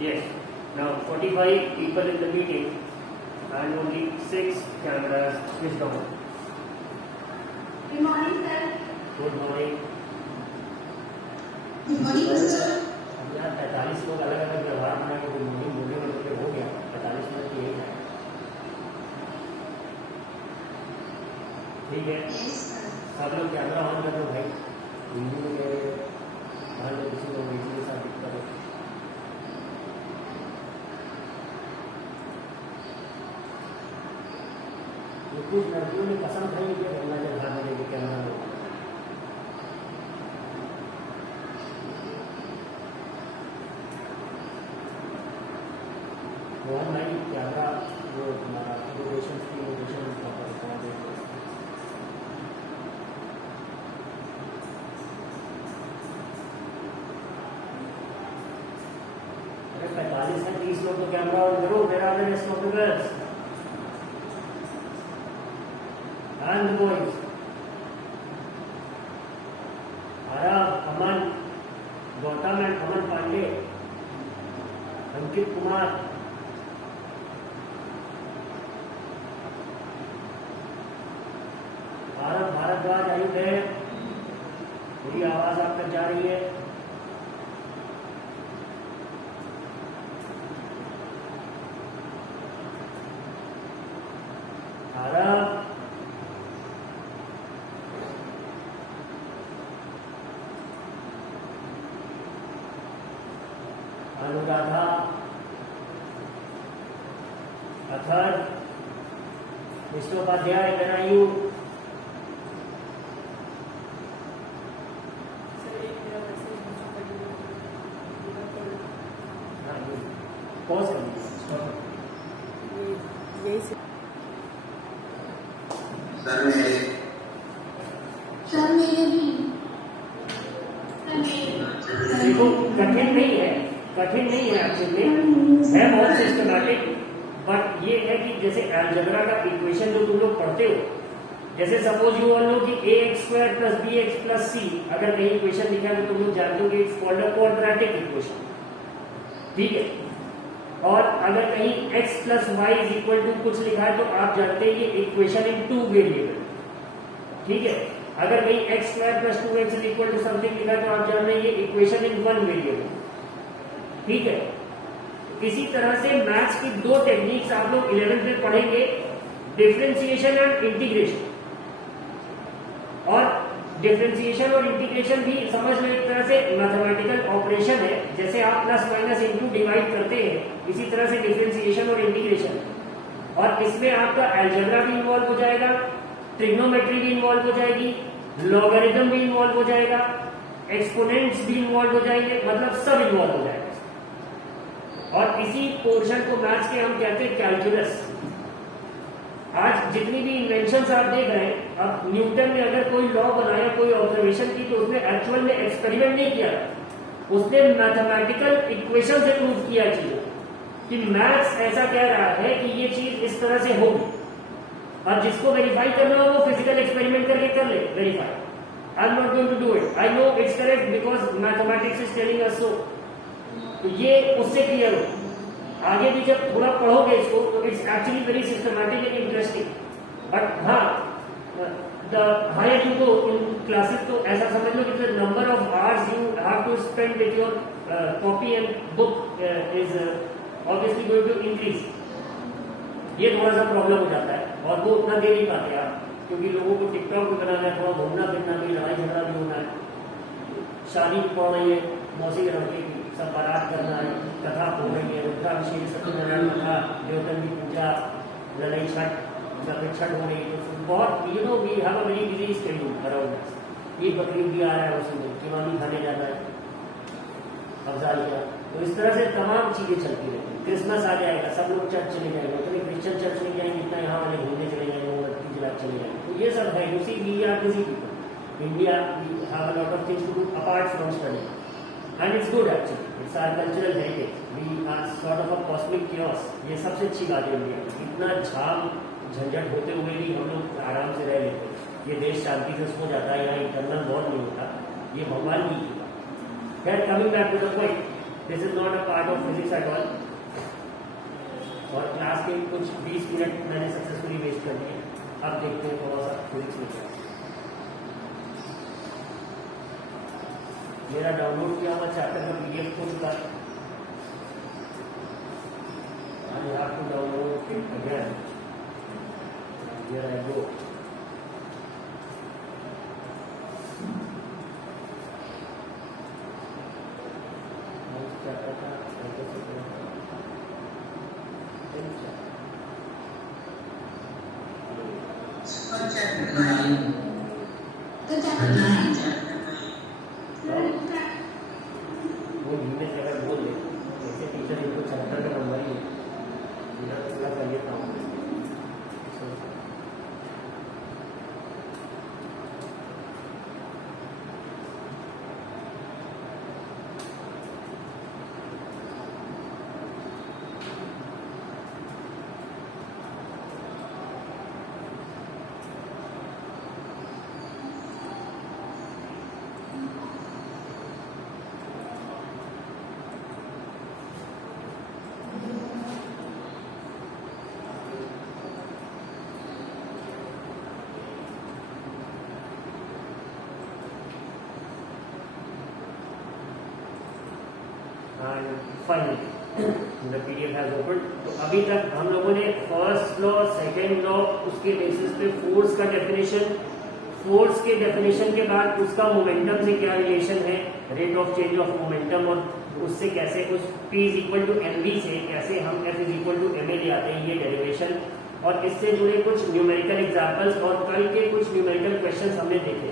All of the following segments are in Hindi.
Yes. Now 45 people in the meeting and only 6 cameras switched on. Good morning, sir. Good morning. Good morning, sir. अब यार 45 लोग अलग अलग व्यवहार बना के गुड मॉर्निंग बोलने में तो हो गया 45 मिनट यही है। ठीक है, सब लोग कैमरा ऑन कर दो भाई। हिंदी में मान लो किसी को वीडियो के साथ दिक्कत है। कुछ लड़कियों ने कसम खाई कि गंगा जल हाथ में लेके कैमरा में मोहन भाई कैमरा वो तुम्हारा इनोवेशन की इनोवेशन अरे 45 से 30 लोग तो कैमरा ऑन करो। फिर आगे next of and the boys. Arav, Aman, Gautam and Aman Pandey, Ankit Kumar, Arav Bharadwaj, are you there? मेरी आवाज आप तक जा रही है? Aarav, Anuradha, Athar, Vishnupadhyay, where are you? Pause कर सर मेरे भी देखो कठिन नहीं है, कठिन नहीं है एक्चुअली, है बहुत सिस्टमैटिक। बट ये है कि जैसे अलजेब्रा का इक्वेशन जो तुम लोग पढ़ते हो, जैसे सपोज यू ऑल नो कि ax² + bx + c अगर कहीं इक्वेशन लिखा है तो तुम लोग जानते हो कि it's called a quadratic equation. ठीक है, और अगर कहीं x + y = कुछ लिखा है तो आप जानते हैं ये इक्वेशन इन 2 वेरिएबल। ठीक है, अगर कहीं x² + 2x = समथिंग लिखा है तो आप जान रहे हैं ये इक्वेशन इन 1 वेरिएबल। ठीक है, इसी तरह से मैथ्स की 2 टेक्निक्स आप लोग 11th में पढ़ेंगे, डिफरेंशिएशन एंड इंटीग्रेशन। और डिफरेंशिएशन और इंटीग्रेशन भी समझ लो एक तरह से मैथमेटिकल ऑपरेशन है। जैसे आप प्लस माइनस इनटू डिवाइड करते हैं, इसी तरह से डिफरेंशिएशन और इंटीग्रेशन। और इसमें आपका अलजेब्रा भी इन्वॉल्व हो जाएगा, ट्रिग्नोमेट्री भी इन्वॉल्व हो जाएगी, लॉगरिथम भी इन्वॉल्व हो जाएगा, एक्सपोनेंट्स भी इन्वॉल्व हो जाएंगे, मतलब सब इन्वॉल्व हो जाएगा। और इसी पोर्शन को मैथ्स के हम कहते हैं कैलकुलस। आज जितनी भी इन्वेंशंस आप देख रहे हैं, अब न्यूटन ने अगर कोई लॉ बनाया, कोई ऑब्जर्वेशन की, तो उसने एक्चुअल में एक्सपेरिमेंट नहीं किया, उसने मैथमेटिकल इक्वेशन से प्रूव किया चीजों कि मैथ्स ऐसा कह रहा है कि ये चीज इस तरह से होगी। अब जिसको वेरीफाई करना हो वो फिजिकल एक्सपेरिमेंट करके कर ले verify. I am not going to do it, I know it's correct because mathematics is telling us so. तो ये उससे क्लियर हो। आगे भी जब थोड़ा पढ़ोगे इसको तो it's actually very systematic and interesting. But हाँ, the higher you go in classes तो ऐसा समझ लो कि the number of hours you have to spend with your copy and book is obviously going to increase. ये थोड़ा सा प्रॉब्लम हो जाता है और वो उतना दे नहीं पाते आप, क्योंकि लोगों को टिकटॉक भी बनाना है, थोड़ा घूमना फिरना भी, लड़ाई झगड़ा भी होना है, शादी पड़ रही है मौसी के लड़के की, सब बारात करना है, कथा हो रही है, रुद्राभिषेक, सत्यनारायण कथा, देवता की पूजा, लड़ाई छठ, फिर छठ हो रही है, तो बहुत you know we have a very busy schedule around. ये बकरीद भी आ रहा है, उसमें किमानी खाने जाना है, अफजालिया, तो इस तरह से तमाम चीजें चलती रहती है। क्रिसमस आ जाएगा, सब लोग चर्च चले जाएंगे, उतने क्रिश्चियन चर्च नहीं जाएंगे जितना यहाँ वाले घूमने चले जाएंगे, मोमबत्ती जला चले जाएंगे। तो ये सब है, you see we are busy people. India we have a lot of things to do apart from study and it's good actually, it's our cultural heritage, we are sort of a cosmic chaos. ये सबसे अच्छी बात है इंडिया की, इतना झाम झंझट होते हुए भी हम लोग आराम से रह लेते हैं। ये देश शांति से सो जाता है, यहाँ इंटरनल वॉर नहीं होता, ये भगवान की कृपा। Then coming back to the point, this is not a part of physics at all. और क्लास के कुछ 20 मिनट मैंने सक्सेसफुली वेस्ट कर दिए. अब देखते हैं थोड़ा सा फिजिक्स में क्या. मेरा डाउनलोड किया हुआ चैप्टर का PDF खुद का. I have to download it again. Here I go. तो चैप्टर 9 वो धीमे से अगर बोल दे जैसे टीचर इनको चैप्टर का नंबर ही पूरा कर लेता हूँ. Finally the PDF has open. तो अभी तक हम लोगों ने फर्स्ट लॉ, सेकेंड लॉ, उसके बेसिस पे फोर्स का डेफिनेशन, फोर्स के डेफिनेशन के बाद उसका मोमेंटम से क्या रिलेशन है, rate of change of momentum, और उससे कैसे उस P is equal to mv से कैसे हम F is equal to ma ले आते हैं, ये डेरिवेशन, और इससे जुड़े कुछ न्यूमेरिकल एग्जांपल्स और कल के कुछ न्यूमेरिकल क्वेश्चंस हमने देखे.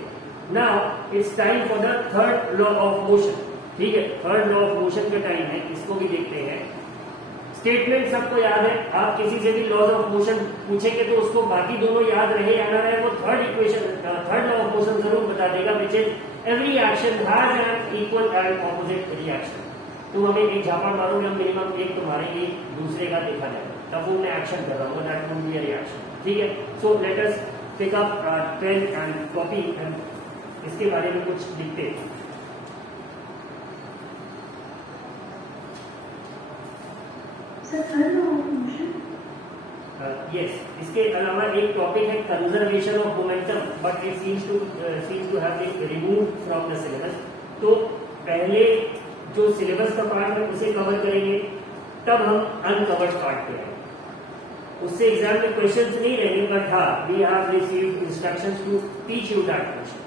Now it's time for the third law of motion. ठीक है, थर्ड लॉ ऑफ मोशन का टाइम है, इसको भी देखते हैं. स्टेटमेंट सबको याद है. आप किसी से भी लॉज ऑफ मोशन पूछेंगे तो उसको बाकी दोनों याद रहे या ना रहे, वो third equation, third law of motion जरूर बता देगा, which is every action has an equal and opposite reaction. तुम हमें एक झापड़ मारोगे, हम मिनिमम एक तुम्हारे लिए दूसरे का देखा जाएगा, तब वो मैं एक्शन कर रहा हूँ, that would be a reaction. ठीक है, so let us pick up pen and copy and इसके बारे में कुछ लिखते हैं. Yes, इसके अलावा एक टॉपिक है conservation of momentum, but it seems to have been removed from the syllabus. तो पहले जो सिलेबस का पार्ट है उसे कवर करेंगे, तब हम अनकवर्ड पार्ट पे आएंगे. उससे एग्जाम में क्वेश्चंस नहीं रहेंगे, बट हाँ we have received instructions to teach you that question.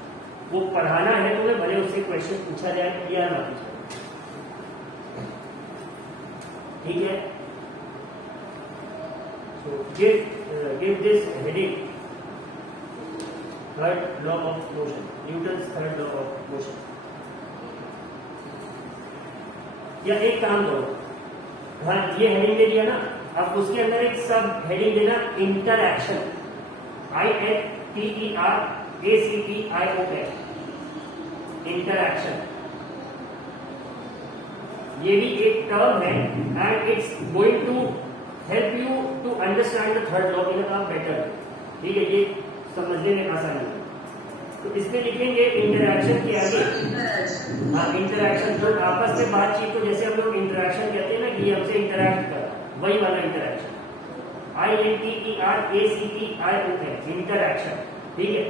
वो पढ़ाना है तुम्हें, भले उससे क्वेश्चन पूछा जाए या ना पूछा जाए. ठीक है, so give this heading, third law of motion, Newton's third law of motion. या एक काम करो, हाँ ये हेडिंग दे दिया ना, अब उसके अंदर एक सब हेडिंग देना, इंटरएक्शन, INTERACTION, इंटरएक्शन. ये भी एक टर्म है and it's going to help you to understand the third law in a better. ठीक है, ये समझने में आसानी है. तो इसमें लिखेंगे इंटरएक्शन के आगे, हाँ इंटरएक्शन, जो आपस में बातचीत को जैसे हम लोग इंटरएक्शन कहते हैं ना कि हमसे इंटरैक्ट कर, वही वाला इंटरएक्शन, INTERACTION, इंटरएक्शन. ठीक है,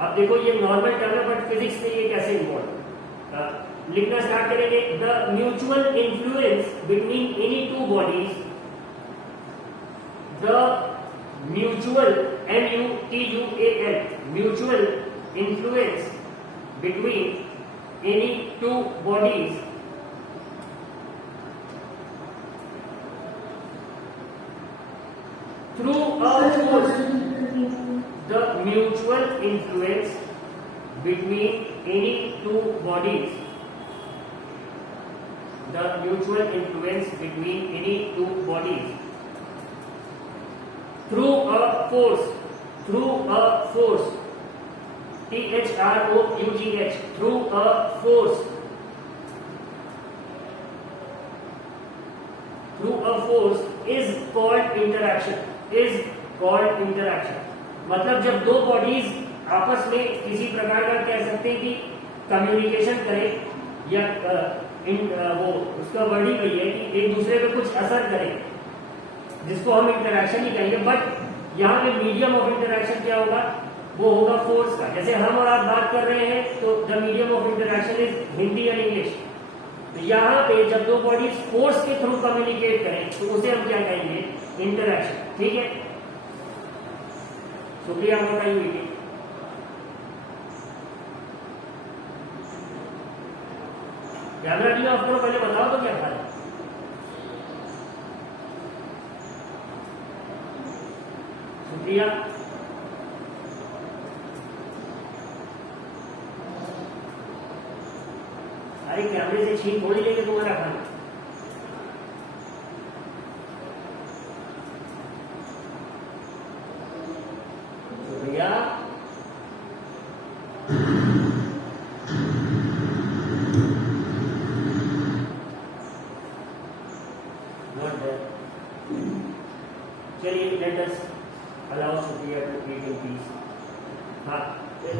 अब देखो ये नॉर्मल टर्म है, बट फिजिक्स में ये कैसे इन्वॉल्व. लिखना स्टार्ट करेंगे. The mutual influence between any two bodies, the mutual MUTUAL, mutual influence between any two bodies through a force. The mutual influence between any two bodies, the mutual influence between any two bodies through a force, THROUGH, through a force, is called interaction, मतलब जब दो बॉडीज आपस में किसी प्रकार का कह सकते हैं कि कम्युनिकेशन करें, या वो उसका वर्ड ही वही है कि एक दूसरे पे कुछ असर करे, जिसको हम इंटरेक्शन ही कहेंगे। बट यहाँ पे मीडियम ऑफ इंटरेक्शन क्या होगा, वो होगा फोर्स का। जैसे हम और आप बात कर रहे हैं तो the medium of interaction is Hindi और इंग्लिश। तो यहाँ पे जब दो बॉडीज फोर्स के थ्रू कम्युनिकेट करें तो उसे हम क्या कहेंगे, इंटरेक्शन। ठीक है, शुक्रिया, आप बताइए। कैमरा भी ऑफ करो, पहले बताओ तो क्या था। शुक्रिया। अरे कैमरे से छीन थोड़ी लेके तुम्हारा खाना। शुक्रिया। चलिए लेट अस अलाउ शुक्रिया टू रीड इन पीस। हाँ,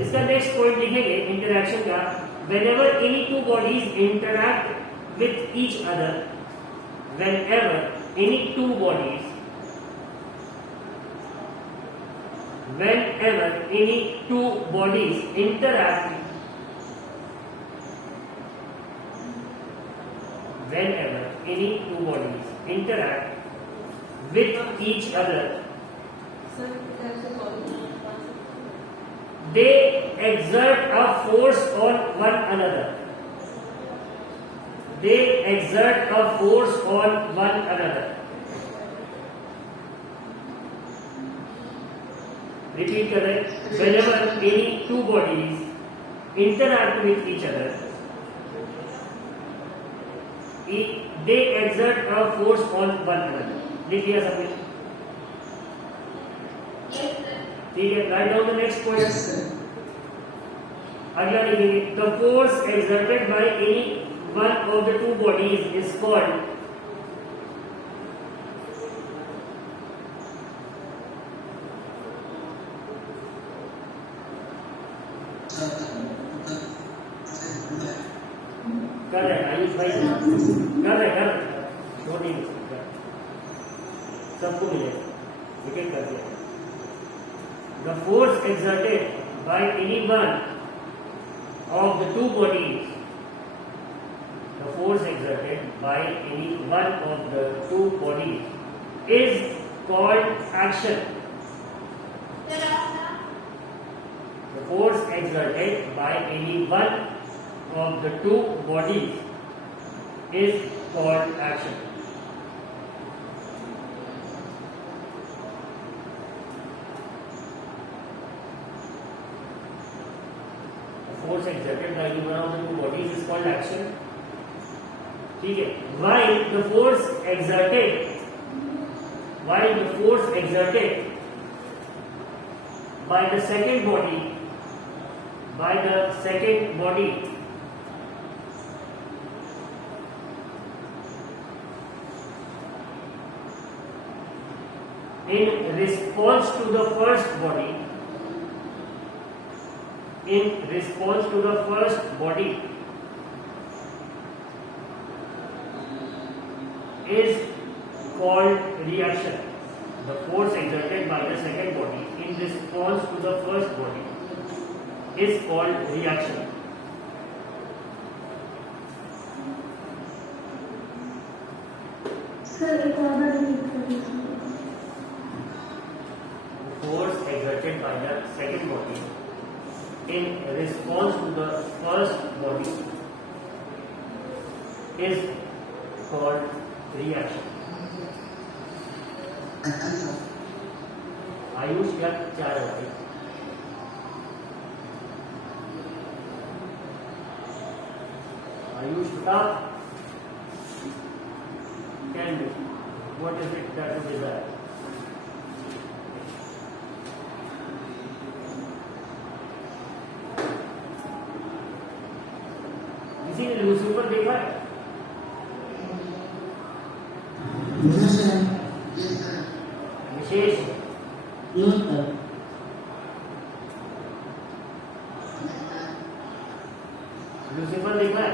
इसका नेक्स्ट पॉइंट लिखेंगे इंटरैक्शन का। Whenever any two bodies interact with each other, whenever any two bodies interact, whenever any two bodies interact with each other, they exert a force on one another. They exert a force on one another. Repeat कर रहे हैं। Whenever any two bodies interact with each other, they exert a force on one another. लिख लिया सबने? ठीक है, write down the next point. अगला लिखेंगे, the force exerted by any one of the two bodies is called, कर रहे आयुष भाई, कर रहे छोटी सबको मिलेगा, विकेट कर दिया। The force exerted by any one of the two bodies, the force exerted by any one of the two bodies is called action. The force exerted by any one of the two bodies is called action. Force exerted by any one of the two bodies is called action. ठीक है, while the force exerted by the second body in response to the first body is called reaction. The force exerted by the second body in response to the first body is called reaction. Sir, एक और बार repeat कर दीजिए। Force exerted by the second body in response to the first body is called reaction. Ayush क्या 4 हो गई? आयुष बता, can do. What is it that you desire? किसी ने लूसीफर देखा है? विशेष लूसीफर देखा है?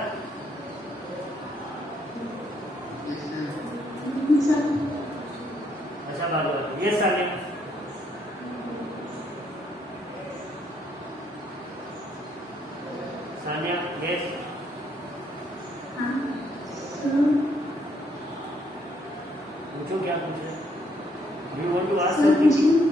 अच्छा बात हो ये साले सानिया यस पूछो क्या पूछ रहे you want to ask something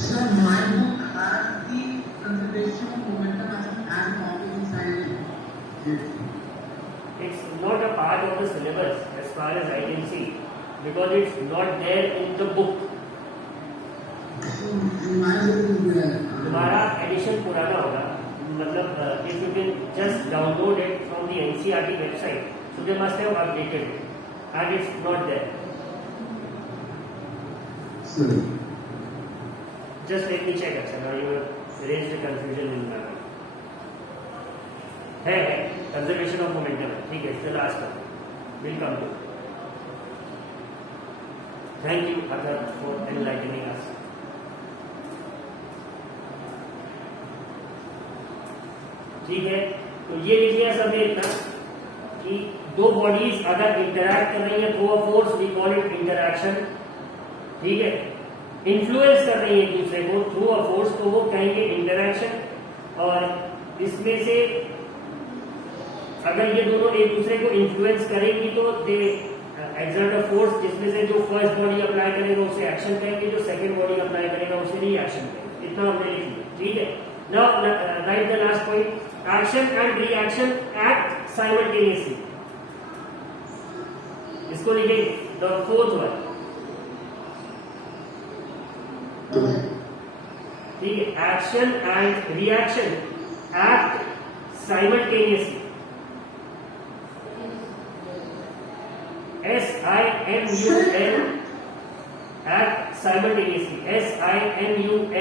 Sir, my book has the consideration of momentum and compounding science. It's not a part of the syllabus as far as I can see because it's not there in the book. So, in my book is there. तुम्हारा एडिशन पुराना होगा मतलब if you can just download it from the NCERT website, so they must have updated it and it's not there. Sir. Just let me check. अच्छा now you have raised the confusion in my mind. है कंजर्वेशन ऑफ मोमेंटम ठीक है इससे last will come to thank you other for enlightening us ठीक है तो ये लिख लिया सबने इतना कि दो बॉडीज अगर इंटरैक्ट कर रही है through a force we call it interaction ठीक है इन्फ्लुएंस कर रही है एक दूसरे को थ्रू अ फोर्स तो वो कहेंगे इंटरैक्शन और इसमें से अगर ये दोनों एक दूसरे को इन्फ्लुएंस करेंगी तो दे एक्सर्ट अ फोर्स जिसमें से जो फर्स्ट बॉडी अप्लाई करेगा उसे एक्शन कहेंगे जो सेकंड बॉडी अप्लाई करेगा उसे रिएक्शन कहेंगे इतना हमने लिख लिया ठीक है now right the last point action and reaction act simultaneously इसको लिखेंगे द फोर्थ वन ठीक है action and reaction act simultaneously SIMUL act simultaneously SIMULTANEOUSLY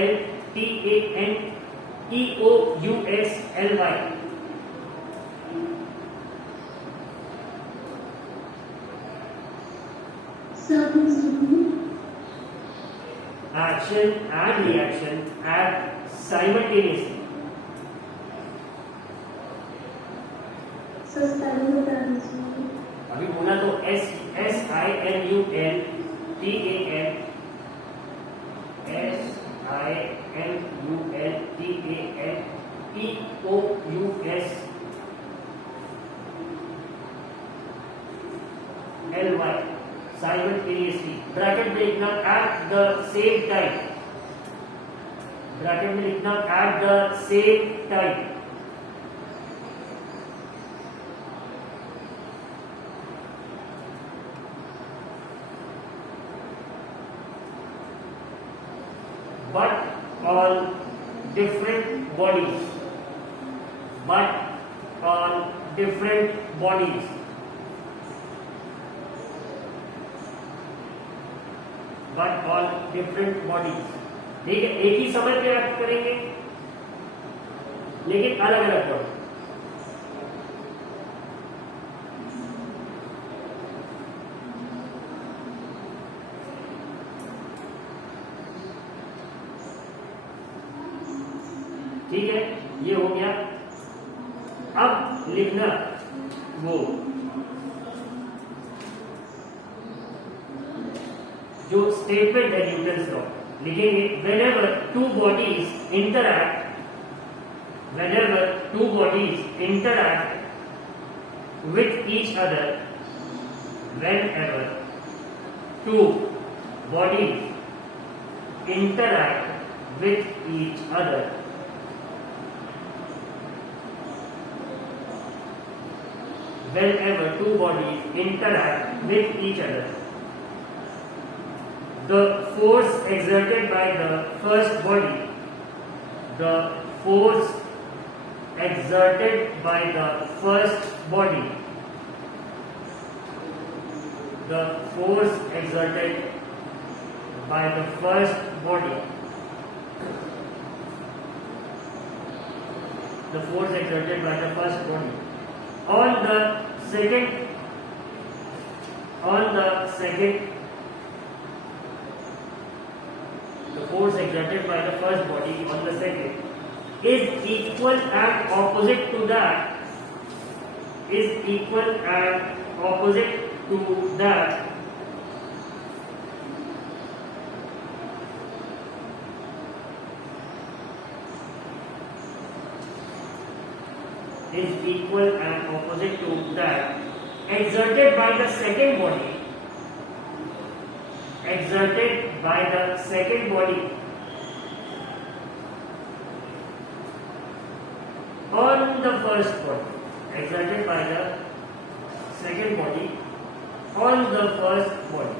action and reaction act simultaneously अभी बोला तो SIMULTAN SIMULTANEOUSLY simultaneously ब्रैकेट में लिखना at the same time bracket में लिखना at the same time but on different bodies but on different bodies but on different bodies ठीक है एक ही समय पे एक्ट करेंगे लेकिन अलग अलग बॉडी ठीक है ये हो गया अब लिखना वो जो स्टेटमेंट है न्यूटन्स लॉ लिखेंगे whenever two bodies interact with each other whenever two bodies interact with each other whenever two bodies interact with each other, the force exerted by the first body, the force exerted by the first body, the force exerted by the first body, the force exerted by the first body on the second the force exerted by the first body on the second is equal and opposite to that is equal and opposite to that is equal and opposite to that exerted by the second body on the first body, exerted by the second body on the first body.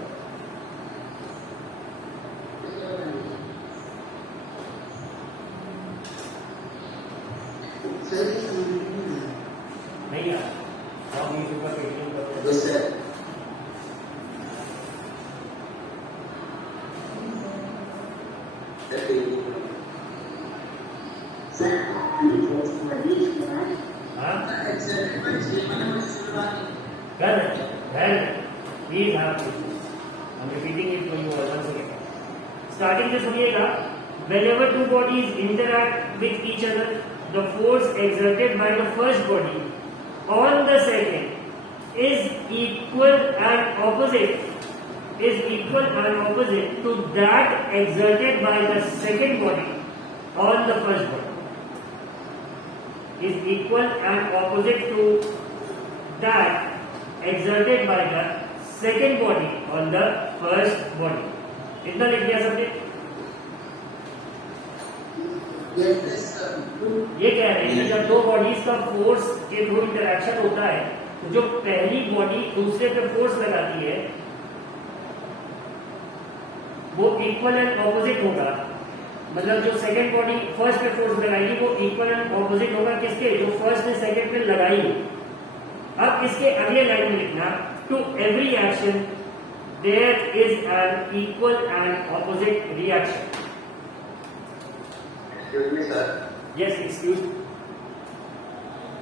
नहीं यार, हम यूट्यूब पर पेटिंग करते हैं। Please have to. I'm repeating it for you once again. Starting से सुनिएगा. Whenever two bodies interact with each other, the force exerted by the first body on the second is equal and opposite to that exerted by the second body on the first body. Is equal and opposite to that exerted by the second body on the first body. इतना लिख दिया सबने? ये कह रहे हैं कि जब दो बॉडीज का फोर्स के थ्रू इंटरेक्शन होता है तो जो पहली बॉडी दूसरे पे फोर्स लगाती है वो इक्वल एंड ऑपोजिट होगा। मतलब जो सेकंड बॉडी फर्स्ट पे फोर्स लगाएगी वो इक्वल एंड ऑपोजिट होगा किसके? जो फर्स्ट ने सेकंड पे लगाई। अब इसके अगले लाइन में लिखना, to every action there is an equal and opposite reaction. Excuse me, sir. Yes, excuse.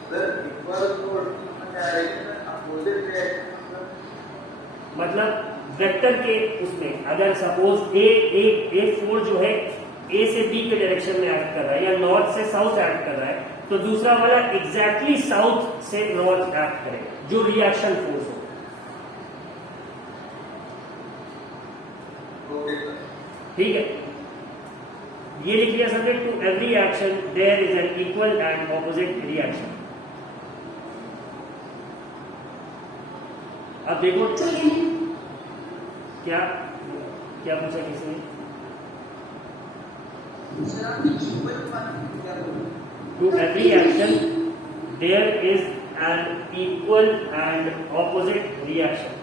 Sir, equal to opposite reaction. मतलब वेक्टर के उसमें अगर सपोज ए फोर्स जो है ए से बी के डायरेक्शन में एक्ट कर रहा है या नॉर्थ से साउथ एक्ट कर रहा है तो दूसरा वाला एग्जैक्टली साउथ से नॉर्थ एक्ट करेगा जो रिएक्शन फोर्स हो। ठीक है, ये लिख लिया सबने। To every action there is an equal and opposite reaction. अब देखो क्या क्या पूछा किसी ने? To every action there is an equal and opposite reaction.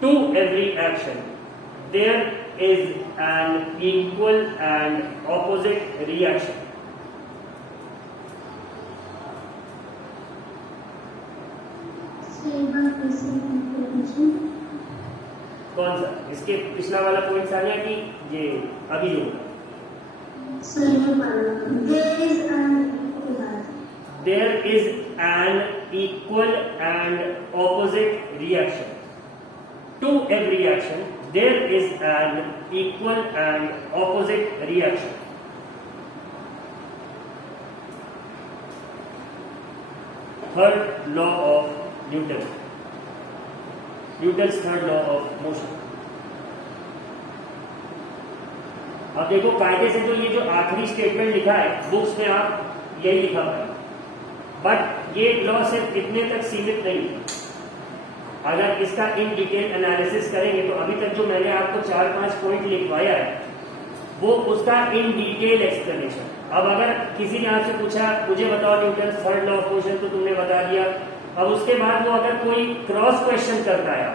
To every action there is an equal and opposite reaction. कौन सा? इसके पिछला वाला पॉइंट आ गया कि ये अभी जो there is an equal and opposite reaction. To every action there is an equal and opposite reaction. Third law of Newton. Newton's third law of motion. अब देखो कायदे से तो ये जो आखिरी स्टेटमेंट लिखा है बुक्स में आप यही लिखा हुआ है, बट ये लॉ सिर्फ इतने तक सीमित नहीं है। अगर इसका इन डिटेल एनालिसिस करेंगे तो अभी तक जो मैंने आपको 4-5 पॉइंट लिखवाया है वो उसका इन डिटेल एक्सप्लेनेशन। अब अगर किसी ने आपसे पूछा मुझे बताओ Newton third law of motion, तो तुमने बता दिया। अब उसके बाद वो अगर कोई क्रॉस क्वेश्चन करता है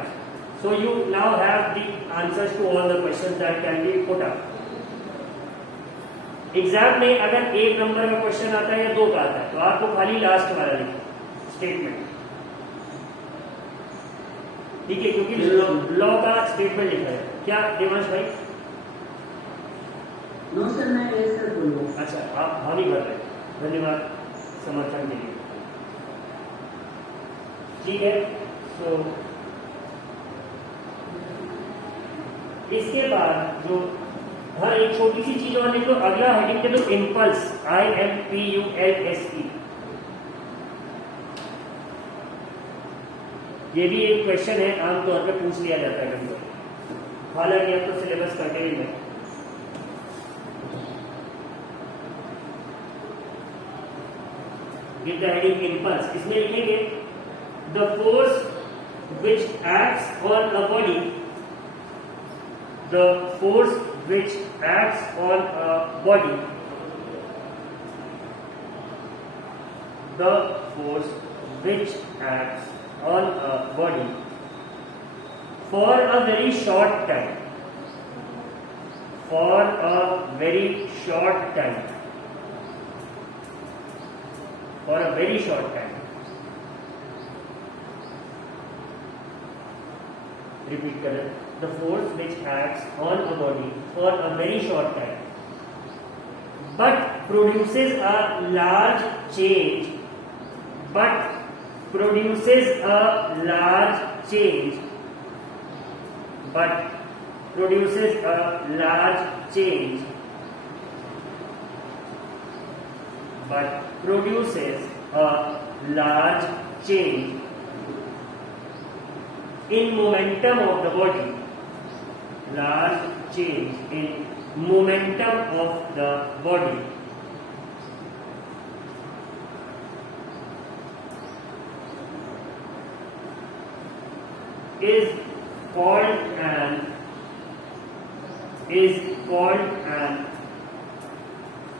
so you now have the answers to all the questions that can be put up. Exam में अगर 1 नंबर का क्वेश्चन आता है या 2 का आता है तो आपको खाली लास्ट वाला लिखना स्टेटमेंट, ठीक है, क्योंकि लॉ का स्टेटमेंट लिखा है। क्या देवांश भाई? नो सर, मैं यस सर बोलूँगा। अच्छा, आप हाँ नहीं कर रहे, धन्यवाद समर्थन के लिए। ठीक है, तो इसके बाद जो हाँ एक छोटी सी चीज और लिख लो, अगला हेडिंग के लो इम्पल्स, IMPULSE। ये भी एक क्वेश्चन है, आमतौर पे पूछ लिया जाता है कभी, हालांकि अब तो सिलेबस कंटिन्यू है। गिव द हेडिंग इम्पल्स, इसमें लिखेंगे the force which acts on a body, the force which acts on a body, the force which acts on a body for a very short time, for a very short time, for a very short time. Repeat करें, the force which acts on a body for a very short time, but produces a large change, but produces a large change, but produces a large change, but produces a large change in momentum of the body, large change in momentum of the body. Is called an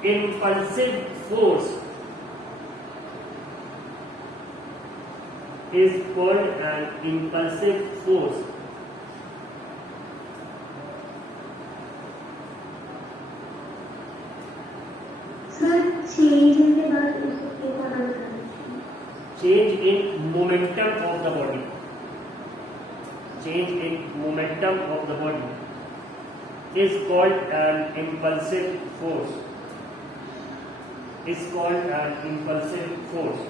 impulsive force, is called an impulsive force. Sir change के बाद एक और आंसर है। Change in momentum of the body. Change in momentum of the body is called an impulsive force. Is called an impulsive force.